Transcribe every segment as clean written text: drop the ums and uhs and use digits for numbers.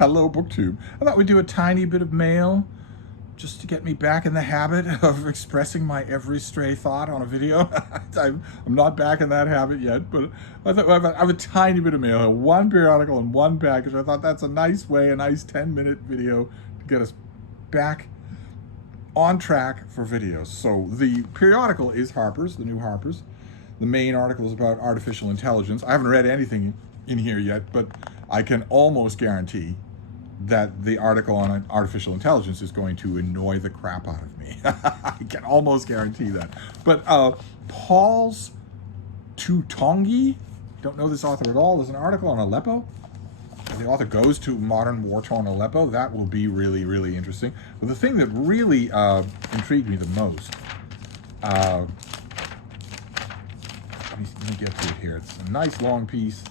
Hello, BookTube. I thought we'd do a tiny bit of mail just to get me back in the habit of expressing my every stray thought on a video. I'm not back in that habit yet, but I thought I have a tiny bit of mail, one periodical and one package. I thought that's a nice way, a nice 10-minute video to get us back on track for videos. So the periodical is Harper's, the new Harper's. The main article is about artificial intelligence. I haven't read anything in here yet, but I can almost guarantee that the article on artificial intelligence is going to annoy the crap out of me. I can almost guarantee that. But Paul's Tutongi, don't know this author at all. There's an article on Aleppo. The author goes to modern war-torn Aleppo. That will be really, really interesting. But the thing that really intrigued me the most, let me get to it here. It's a nice long piece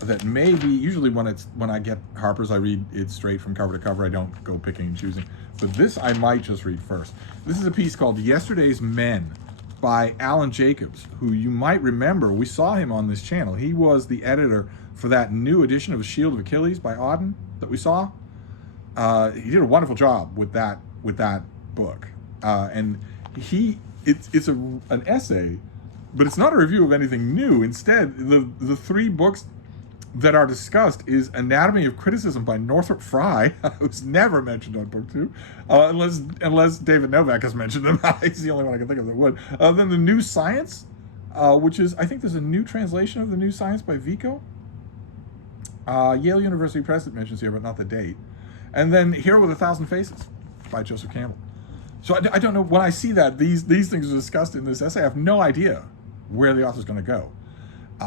that maybe, usually when I get Harper's, I read it straight from cover to cover. I don't go picking and choosing. But this I might just read first. This is a piece called Yesterday's Men by Alan Jacobs, who you might remember. We saw him on this channel. He was the editor for that new edition of Shield of Achilles by Auden that we saw. He did a wonderful job with that book. And it's an essay, but it's not a review of anything new. Instead, the three books that are discussed is Anatomy of Criticism by Northrop Frye, who's never mentioned on BookTube, unless David Novak has mentioned him. He's the only one I can think of that would. Then The New Science, which is, I think there's a new translation of The New Science by Vico. Yale University Press it mentions here, but not the date. And then Here with a Thousand Faces by Joseph Campbell. So I don't know, when I see that these things are discussed in this essay, I have no idea where the author's going to go.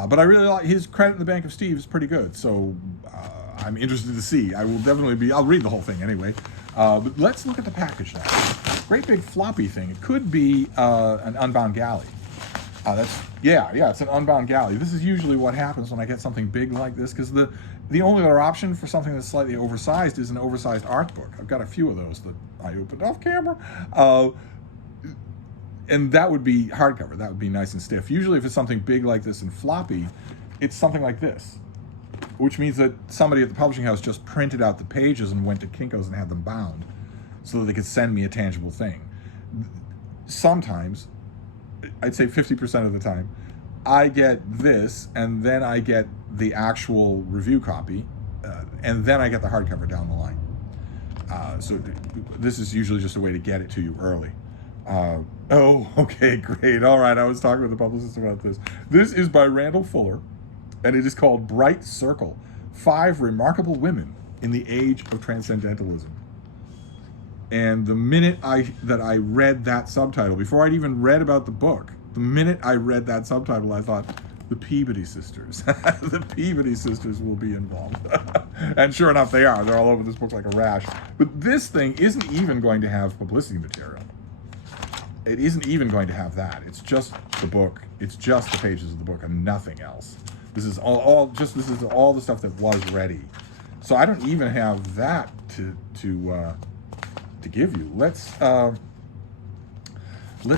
But I really like his Credit in the Bank of Steve is pretty good, so I'm interested to see. I will definitely I'll read the whole thing anyway. But let's look at the package now. Great big floppy thing. It could be an Unbound Galley. It's an Unbound Galley. This is usually what happens when I get something big like this, because the only other option for something that's slightly oversized is an oversized art book. I've got a few of those that I opened off camera. And that would be hardcover. That would be nice and stiff. Usually if it's something big like this and floppy, it's something like this, which means that somebody at the publishing house just printed out the pages and went to Kinko's and had them bound so that they could send me a tangible thing. Sometimes, I'd say 50% of the time, I get this and then I get the actual review copy and then I get the hardcover down the line. So this is usually just a way to get it to you early. Oh, okay, great. All right, I was talking with the publicist about this. This is by Randall Fuller, and it is called Bright Circle, 5 Remarkable Women in the Age of Transcendentalism. And the minute that I read that subtitle, before I'd even read about the book, the minute I read that subtitle, I thought, the Peabody sisters. The Peabody sisters will be involved. And sure enough, they are. They're all over this book like a rash. But this thing isn't even going to have publicity material. It isn't even going to have that. It's just the book. It's just the pages of the book and nothing else. This is all the stuff that was ready. So I don't even have that to give you. Let's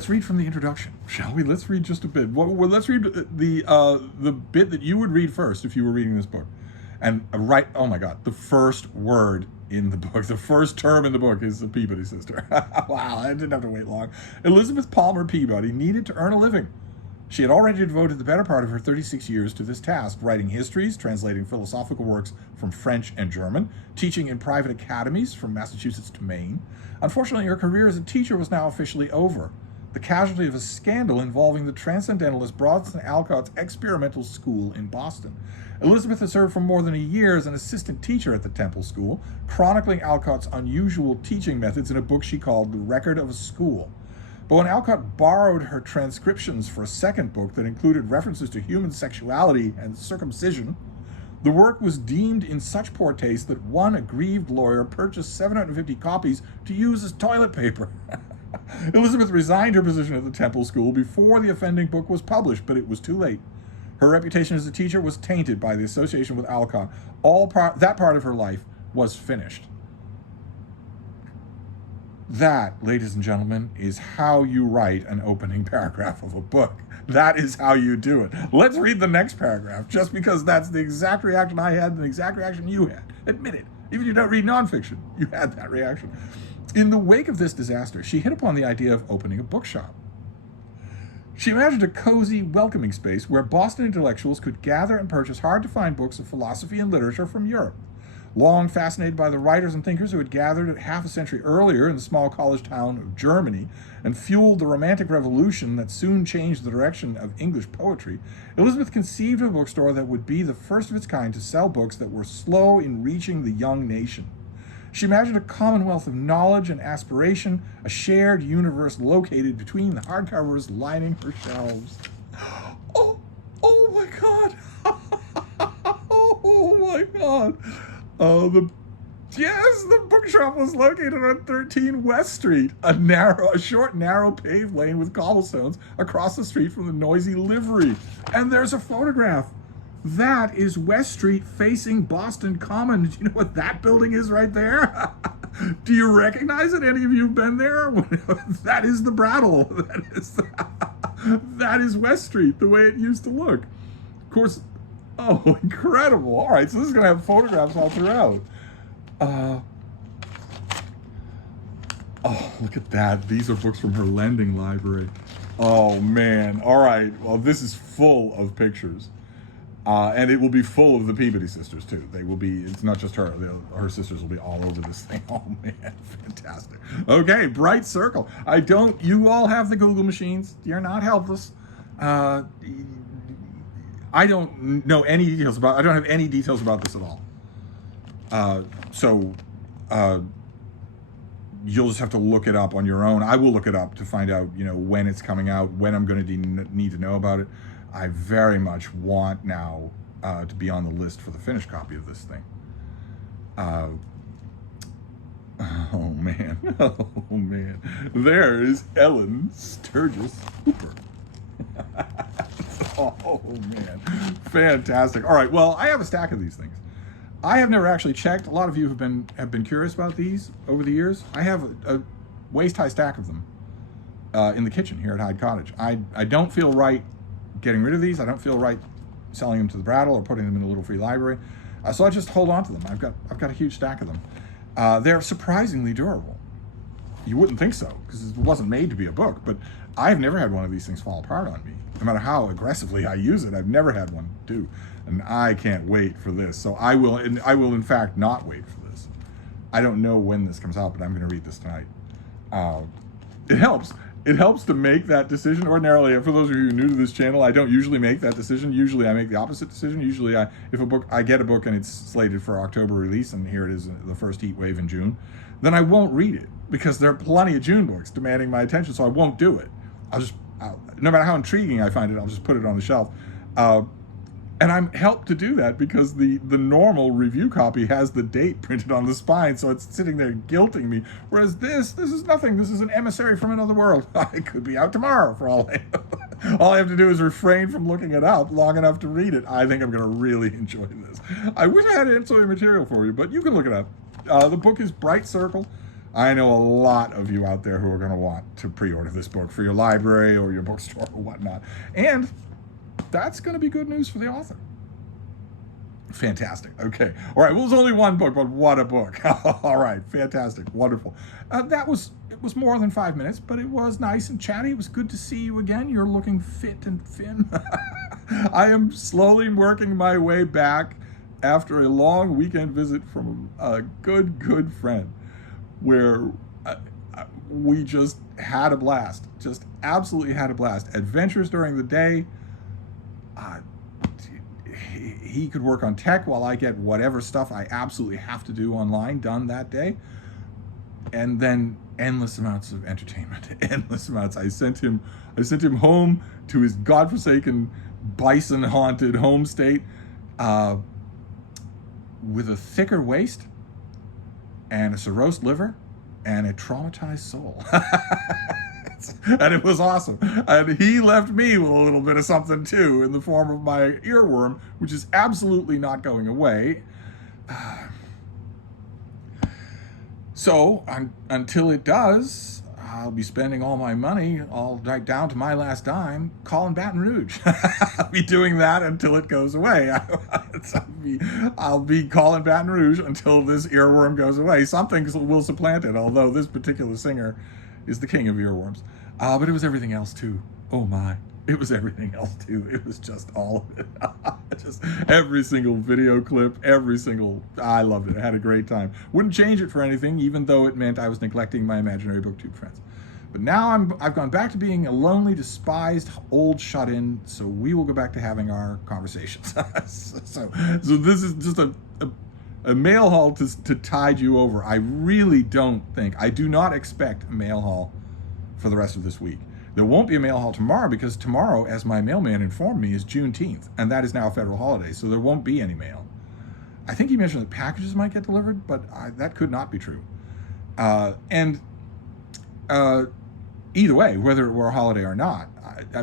read from the introduction, shall we? Let's read just a bit. Well, let's read the bit that you would read first if you were reading this book. And oh my God, the first word in the book, the first term in the book is the Peabody sister. Wow, I didn't have to wait long. Elizabeth Palmer Peabody needed to earn a living. She had already devoted the better part of her 36 years to this task, writing histories, translating philosophical works from French and German, teaching in private academies from Massachusetts to Maine. Unfortunately, her career as a teacher was now officially over, the casualty of a scandal involving the transcendentalist Bronson Alcott's experimental school in Boston. Elizabeth had served for more than a year as an assistant teacher at the Temple School, chronicling Alcott's unusual teaching methods in a book she called The Record of a School. But when Alcott borrowed her transcriptions for a second book that included references to human sexuality and circumcision, the work was deemed in such poor taste that one aggrieved lawyer purchased 750 copies to use as toilet paper. Elizabeth resigned her position at the Temple School before the offending book was published, but it was too late. Her reputation as a teacher was tainted by the association with Alcott. That part of her life was finished. That, ladies and gentlemen, is how you write an opening paragraph of a book. That is how you do it. Let's read the next paragraph, just because that's the exact reaction I had and the exact reaction you had. Admit it. Even if you don't read nonfiction, you had that reaction. In the wake of this disaster, she hit upon the idea of opening a bookshop. She imagined a cozy, welcoming space where Boston intellectuals could gather and purchase hard-to-find books of philosophy and literature from Europe. Long fascinated by the writers and thinkers who had gathered half a century earlier in the small college town of Germany and fueled the Romantic Revolution that soon changed the direction of English poetry, Elizabeth conceived of a bookstore that would be the first of its kind to sell books that were slow in reaching the young nation. She imagined a commonwealth of knowledge and aspiration, a shared universe located between the hardcovers lining her shelves. Oh my God. Oh my God. The bookshop was located on 13 West Street, a short, narrow paved lane with cobblestones across the street from the noisy livery. And there's a photograph. That is West Street facing Boston Common. Do you know what that building is right there? Do you recognize it? Any of you have been there? That is the Brattle. That is West Street, the way it used to look. Of course, oh, incredible. All right, so this is going to have photographs all throughout. Oh, look at that. These are books from her lending library. Oh, man. All right. Well, this is full of pictures. And it will be full of the Peabody sisters, too. They will be, it's not just her. Her sisters will be all over this thing. Oh, man. Fantastic. Okay, Bright Circle. You all have the Google machines. You're not helpless. I don't know any details I don't have any details about this at all. So you'll just have to look it up on your own. I will look it up to find out, when it's coming out, when I'm going to need to know about it. I very much want now to be on the list for the finished copy of this thing. Oh man, oh man. There is Ellen Sturgis Hooper. Oh man, fantastic. All right, well, I have a stack of these things. I have never actually checked. A lot of you have been curious about these over the years. I have a waist-high stack of them in the kitchen here at Hyde Cottage. I don't feel right getting rid of these. I don't feel right selling them to the Brattle or putting them in a little free library. So I just hold on to them. I've got a huge stack of them. They're surprisingly durable. You wouldn't think so, because it wasn't made to be a book, but I've never had one of these things fall apart on me. No matter how aggressively I use it, I've never had one do. And I can't wait for this. So I will in fact not wait for this. I don't know when this comes out, but I'm going to read this tonight. It helps. It helps to make that decision. Ordinarily, for those of you who are new to this channel, I don't usually make that decision. Usually I make the opposite decision. Usually if I get a book and it's slated for October release, and here it is, the first heat wave in June, then I won't read it because there are plenty of June books demanding my attention, so I won't do it. No matter how intriguing I find it, I'll just put it on the shelf. And I'm helped to do that because the normal review copy has the date printed on the spine, so it's sitting there guilting me. Whereas this is nothing. This is an emissary from another world. It could be out tomorrow for all I know. All I have to do is refrain from looking it up long enough to read it. I think I'm going to really enjoy this. I wish I had ancillary material for you, but you can look it up. The book is Bright Circle. I know a lot of you out there who are going to want to pre-order this book for your library or your bookstore or whatnot. And that's going to be good news for the author. Fantastic. Okay. All right. Well, there's only one book, but what a book. All right. Fantastic. Wonderful. It was more than 5 minutes, but it was nice and chatty. It was good to see you again. You're looking fit and thin. I am slowly working my way back after a long weekend visit from a good friend where we just had a blast. Just absolutely had a blast. Adventures during the day. He could work on tech while I get whatever stuff I absolutely have to do online done that day. And then endless amounts of entertainment, endless amounts. I sent him home to his godforsaken bison-haunted home state with a thicker waist and a cirrhosis liver and a traumatized soul. And it was awesome. And he left me with a little bit of something too, in the form of my earworm, which is absolutely not going away. So until it does, I'll be spending all my money, all right down to my last dime, calling Baton Rouge. I'll be doing that until it goes away. I'll be calling Baton Rouge until this earworm goes away. Something will supplant it, although this particular singer is the king of earworms. But it was everything else too. Oh my. It was everything else too. It was just all of it. Just every single video clip, I loved it. I had a great time. Wouldn't change it for anything, even though it meant I was neglecting my imaginary booktube friends. But now I've gone back to being a lonely, despised, old shut-in, so we will go back to having our conversations. so this is just a mail haul to tide you over. I really I do not expect a mail haul for the rest of this week. There won't be a mail haul tomorrow because tomorrow, as my mailman informed me, is Juneteenth, and that is now a federal holiday, so there won't be any mail. I think he mentioned that packages might get delivered, but that could not be true. Either way, whether it were a holiday or not,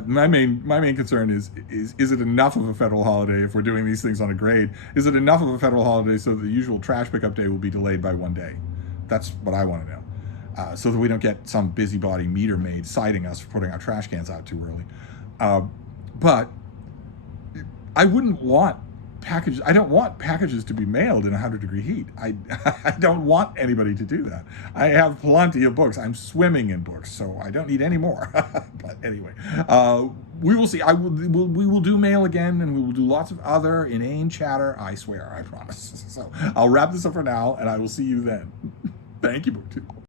my main concern is it enough of a federal holiday if we're doing these things on a grade? Is it enough of a federal holiday so the usual trash pickup day will be delayed by 1 day? That's what I want to know. So that we don't get some busybody meter maid citing us for putting our trash cans out too early. But I wouldn't want packages. I don't want packages to be mailed in 100-degree heat. I don't want anybody to do that. I have plenty of books. I'm swimming in books, so I don't need any more. But anyway, we will see. We will do mail again, and we will do lots of other inane chatter. I swear, I promise. So I'll wrap this up for now, and I will see you then. Thank you, BookTube.